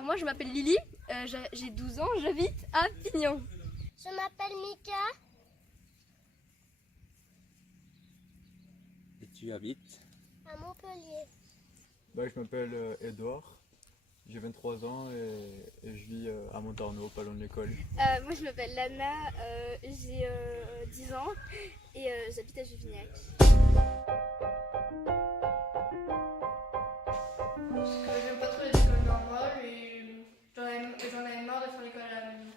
Alors moi je m'appelle Lily, j'ai 12 ans, j'habite à Pignon. Je m'appelle Mika. Et tu habites? À Montpellier. Je m'appelle Edouard, j'ai 23 ans et je vis à Montarno, pas loin de l'école. Moi je m'appelle Lana, j'ai 10 ans et j'habite à Juvignac. Parce que j'aime pas trop les écoles normales et j'en avais marre de faire l'école à la maison.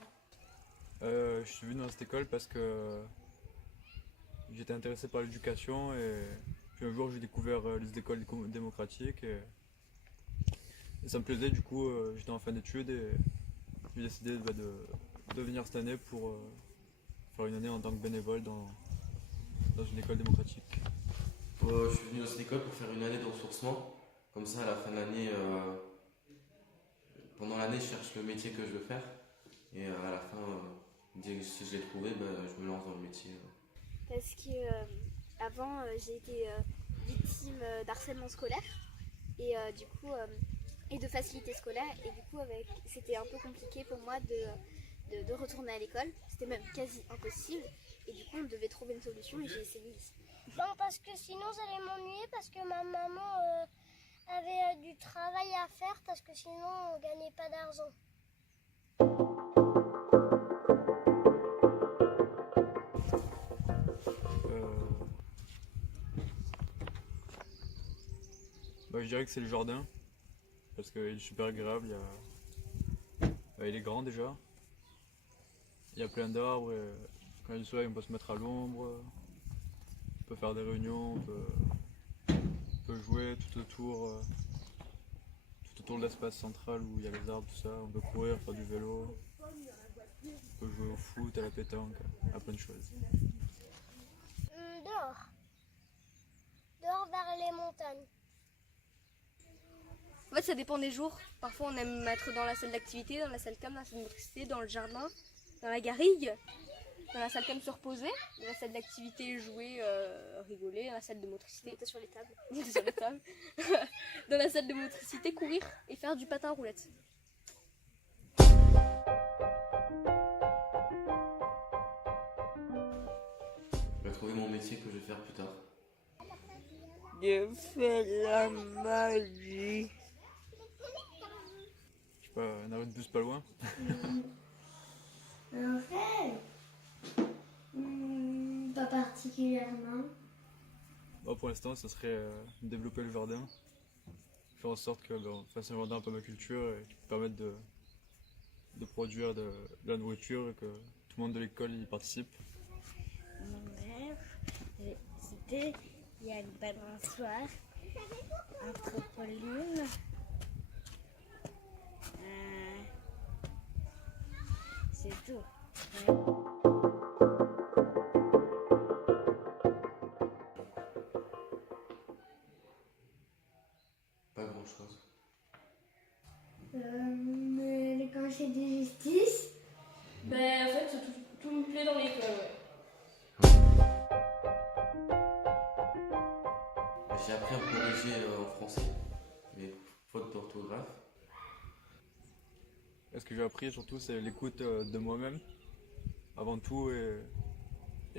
Je suis venu dans cette école parce que j'étais intéressé par l'éducation et puis un jour j'ai découvert les écoles démocratiques et ça me plaisait. Du coup j'étais en fin d'études et j'ai décidé de venir cette année pour faire une année en tant que bénévole dans une école démocratique. Je suis venu dans cette école pour faire une année de ressourcement. Comme ça, à la fin de l'année, pendant l'année, je cherche le métier que je veux faire. Et à la fin, dès que si je l'ai trouvé, je me lance dans le métier. Parce que avant, j'ai été victime d'harcèlement scolaire et du coup et de facilité scolaire. Et du coup, c'était un peu compliqué pour moi de retourner à l'école. C'était même quasi impossible. Et du coup, on devait trouver une solution et j'ai essayé ici. Non, parce que sinon j'allais m'ennuyer parce que ma maman avait du travail à faire parce que sinon on gagnait pas d'argent. Je dirais que c'est le jardin parce qu'il est super agréable. Il est grand déjà. Il y a plein d'arbres et quand il y a du soleil on peut se mettre à l'ombre. On peut faire des réunions, on peut jouer tout autour de l'espace central où il y a les arbres, tout ça. On peut courir, faire du vélo, on peut jouer au foot, à la pétanque, à plein de choses. Dehors. Dehors vers les montagnes. En fait ça dépend des jours. Parfois on aime être dans la salle d'activité, dans la salle cam, dans la salle de motricité, dans le jardin, dans la garrigue. Dans la salle cam se reposer, dans la salle d'activité jouer, rigoler, dans la salle de motricité Monter sur les tables. monter sur les tables. Dans la salle de motricité courir et faire du patin à roulettes. Je vais trouver mon métier que je vais faire plus tard. Je fais la magie. Je sais pas, un arrêt de bus pas loin. En fait, pas particulièrement. Pour l'instant, ça serait développer le jardin, faire en sorte que on fasse un jardin un peu ma culture et qui permette de produire de la nourriture et que tout le monde de l'école y participe. Mon rêve, c'était il y a une balançoire entre Pauline. C'est tout. Pas grand chose. Le conseil de justice. En fait, tout me plaît dans l'école, ouais. J'ai appris à me corriger en français, mais faute d'orthographe. Et ce que j'ai appris surtout, c'est l'écoute de moi-même, avant tout, et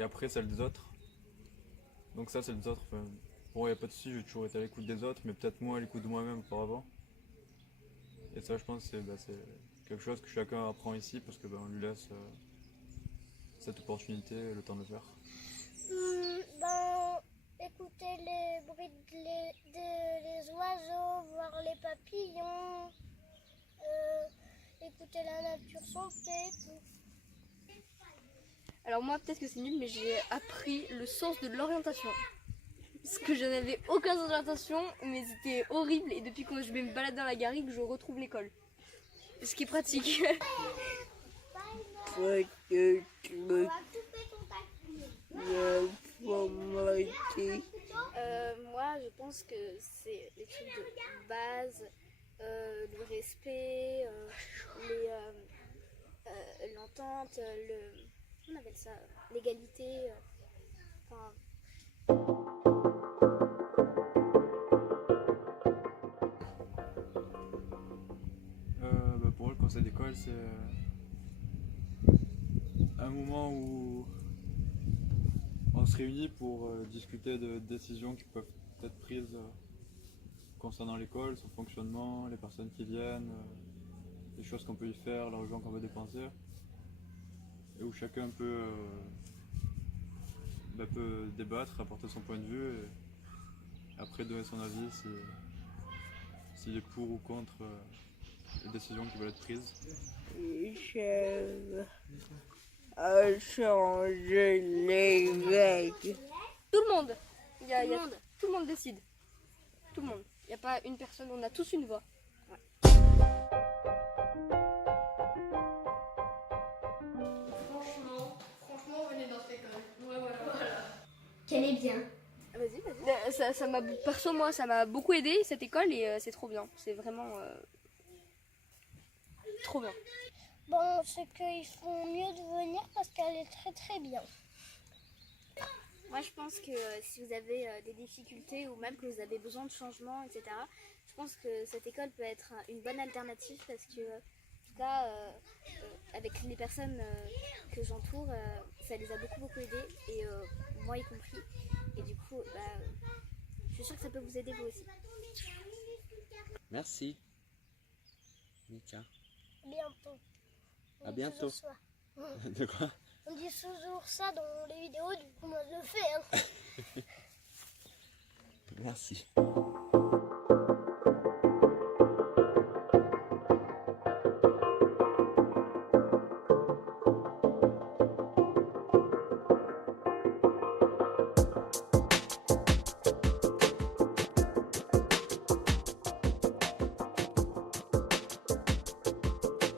après celle des autres. Donc ça, c'est les autres. Bon, il n'y a pas de souci, j'ai toujours été à l'écoute des autres, mais peut-être moins à l'écoute de moi-même auparavant. Et ça, je pense, c'est quelque chose que chacun apprend ici, parce que on lui laisse cette opportunité et le temps de le faire. Écouter les bruits des oiseaux, voir les papillons, écouter la nature chanter, tout. Alors moi peut-être que c'est nul mais j'ai appris le sens de l'orientation. Parce que je n'avais aucun sens d'orientation mais c'était horrible et depuis que je me balade dans la garrigue je retrouve l'école. Ce qui est pratique. Moi, je pense que c'est les trucs de base, le respect, l'entente, on appelle ça l'égalité. moment où on se réunit pour discuter de décisions qui peuvent être prises concernant l'école, son fonctionnement, les personnes qui viennent, les choses qu'on peut y faire, l'argent qu'on veut dépenser. Et où chacun peut débattre, apporter son point de vue et après donner son avis s'il est pour ou contre les décisions qui veulent être prises. J'aime à changer les règles. Tout le monde. monde. Tout le monde décide. Tout le monde. Il n'y a pas une personne, on a tous une voix. Franchement, venez dans cette école. Ouais, voilà. Qu'elle est bien. Vas-y, vas-y. Ça m'a, perso, moi, ça m'a beaucoup aidé cette école et c'est trop bien. C'est vraiment trop bien. Bon, c'est qu'ils font mieux de venir parce qu'elle est très très bien. Moi, je pense que si vous avez des difficultés ou même que vous avez besoin de changement, etc., je pense que cette école peut être une bonne alternative parce que, en tout cas, avec les personnes que j'entoure, ça les a beaucoup aidés et moi y compris. Et du coup, je suis sûre que ça peut vous aider vous aussi. Merci. Mika. Bientôt. À bientôt. De quoi? On dit toujours ça dans les vidéos, du coup moi je le fais. Merci.